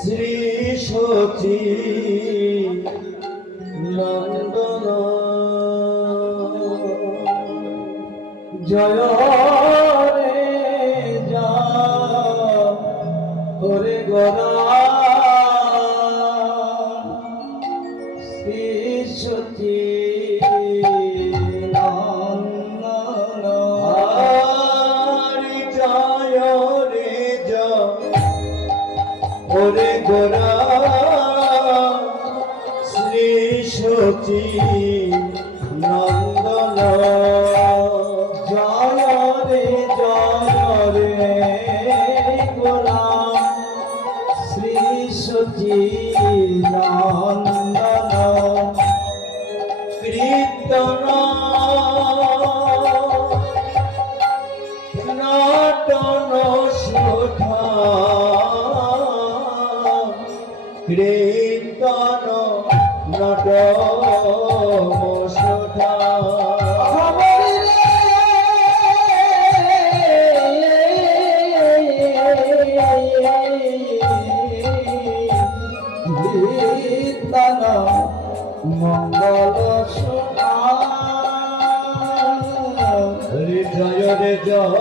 শ্রী সচি নন্দন জয় রে যা করে গোরা শ্রী সচি নন্দন হরি জয় রে যা ওরে গোরা শ্রী সচি নন্দন জয় রে গোরা শ্রী সচি নন্দন কীর্তন নাটন শোভা কীর্তন নট শোভা কীর্তন মঙ্গল শোভা হরি জয় রে জয়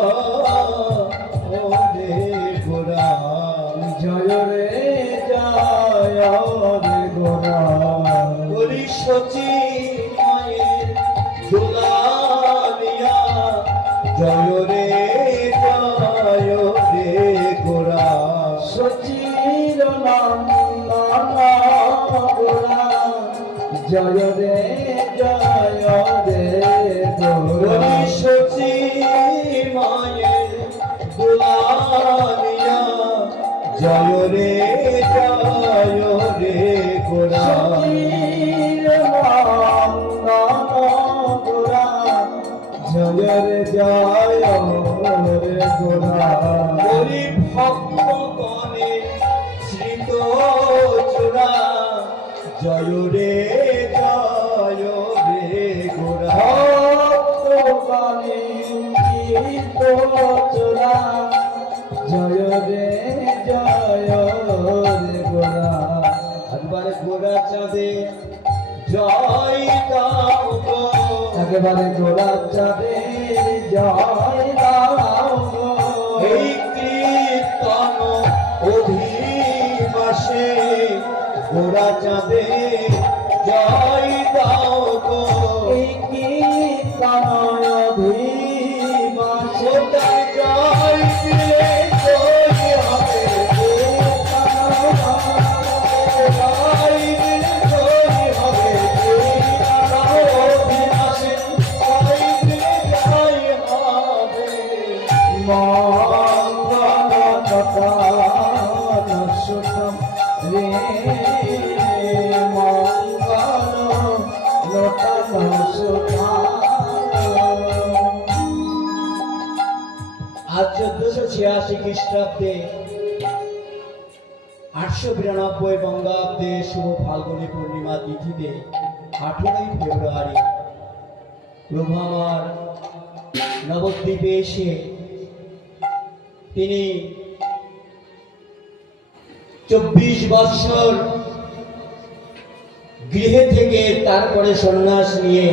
রে গোরা জয় রে জয় রে গোরা হরি সচি মায়ের দুলালিয়া জয় রে গোরা সচির নন্দন গোরা জয় রে গোরা সচি মায়ের দুলালিয়া জয় রে গোরা গোরা জয় রে গোরা হরি ভক্ত গণে শ্রিত চূড়া জয় রে গোরা ভক্ত গণে শ্রিত চূড়া জয় রে গোরা একবারে গোরা চাঁদে জয় দাও গো একেবারে গোরা চাঁদে জয় দাও গো এই কীর্তন অধিবাসে গোরা চাঁদে জয় দাও গো এই কীর্তন অধিবাসে জয় দিলে আজ 1486 খ্রিস্টাব্দে 892 বঙ্গাব্দে শুভ ফাল্গুনী পূর্ণিমা তিথিতে 18 ফেব্রুয়ারি প্রভু আমার নবদ্বীপে এসে তিনি 24 বৎসর গৃহে থেকে তারপরে সন্ন্যাস নিয়ে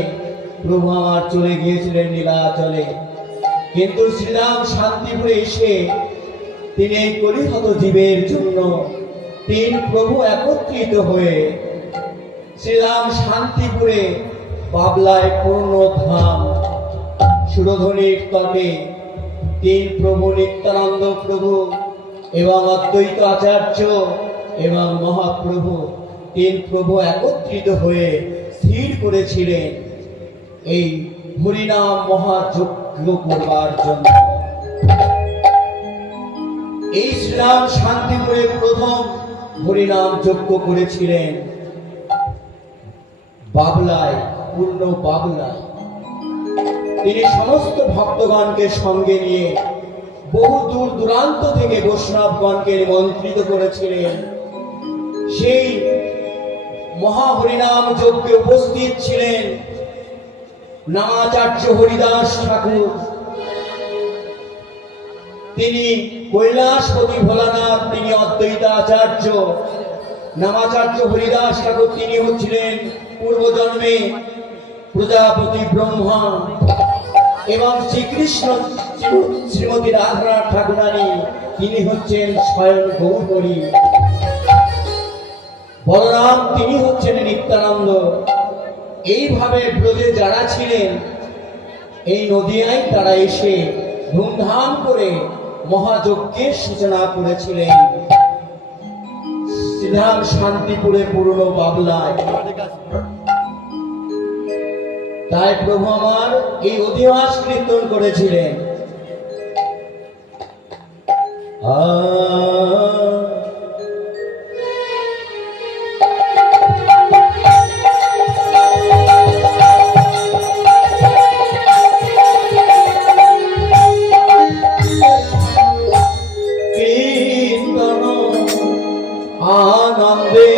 প্রভু আমার চলে গিয়েছিলেন নীলাচলে। কিন্তু শ্রীরাম শান্তিপুরে এসে তিনি এই কলিহত জীবের জন্য তিন প্রভু একত্রিত হয়ে শ্রীরাম শান্তিপুরে বাবলায় পূর্ণ ধাম সুরধনির তটে তিন প্রভু নিত্যানন্দ প্রভু এবং অদ্বৈত আচার্য এবং মহাপ্রভু তিন প্রভু একত্রিত হয়ে স্থির করেছিলেন এই হরিনাম মহাযজ্ঞ করবার জন্য। এই শ্রীরাম শান্তিপুরে প্রথম হরিনাম যজ্ঞ করেছিলেন বাবলায়, পূর্ণ বাবলায়। তিনি সমস্ত ভক্তগণকে সঙ্গে নিয়ে বহু দূর দূরান্ত থেকে বৈষ্ণবগণকে নিমন্ত্রিত করেছিলেন। সেই মহা হরিনাম যজ্ঞে উপস্থিত ছিলেন নামাচার্য হরিদাস ঠাকুর, তিনি কৈলাসপতি ভোলানাথ, তিনি অদ্বৈতাচার্য। নামাচার্য হরিদাস ঠাকুর, তিনি হচ্ছিলেন পূর্বজন্মে প্রজাপতি ব্রহ্মা। এবং শ্রীকৃষ্ণ শ্রীমতী রাধানাথ ঠাকুরানী, তিনি হচ্ছেন স্বয়ং গৌরহরি। বলরাম, তিনি হচ্ছেন নিত্যানন্দ। এইভাবে ব্রজে যারা ছিলেন, এই নদিয়ায় তারা এসে ধুমধাম করে মহাযজ্ঞের সূচনা করেছিলেন শ্রীধাম শান্তিপুরে, পুরনো বাবলায়। তাই প্রভু আমার এই অধিবাস কীর্তন করেছিলেন। আনন্দে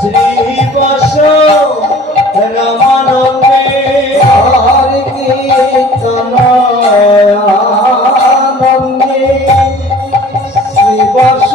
শ্রীবাস রামানন্দে হরে কীর্তন আনন্দে শ্রীবাস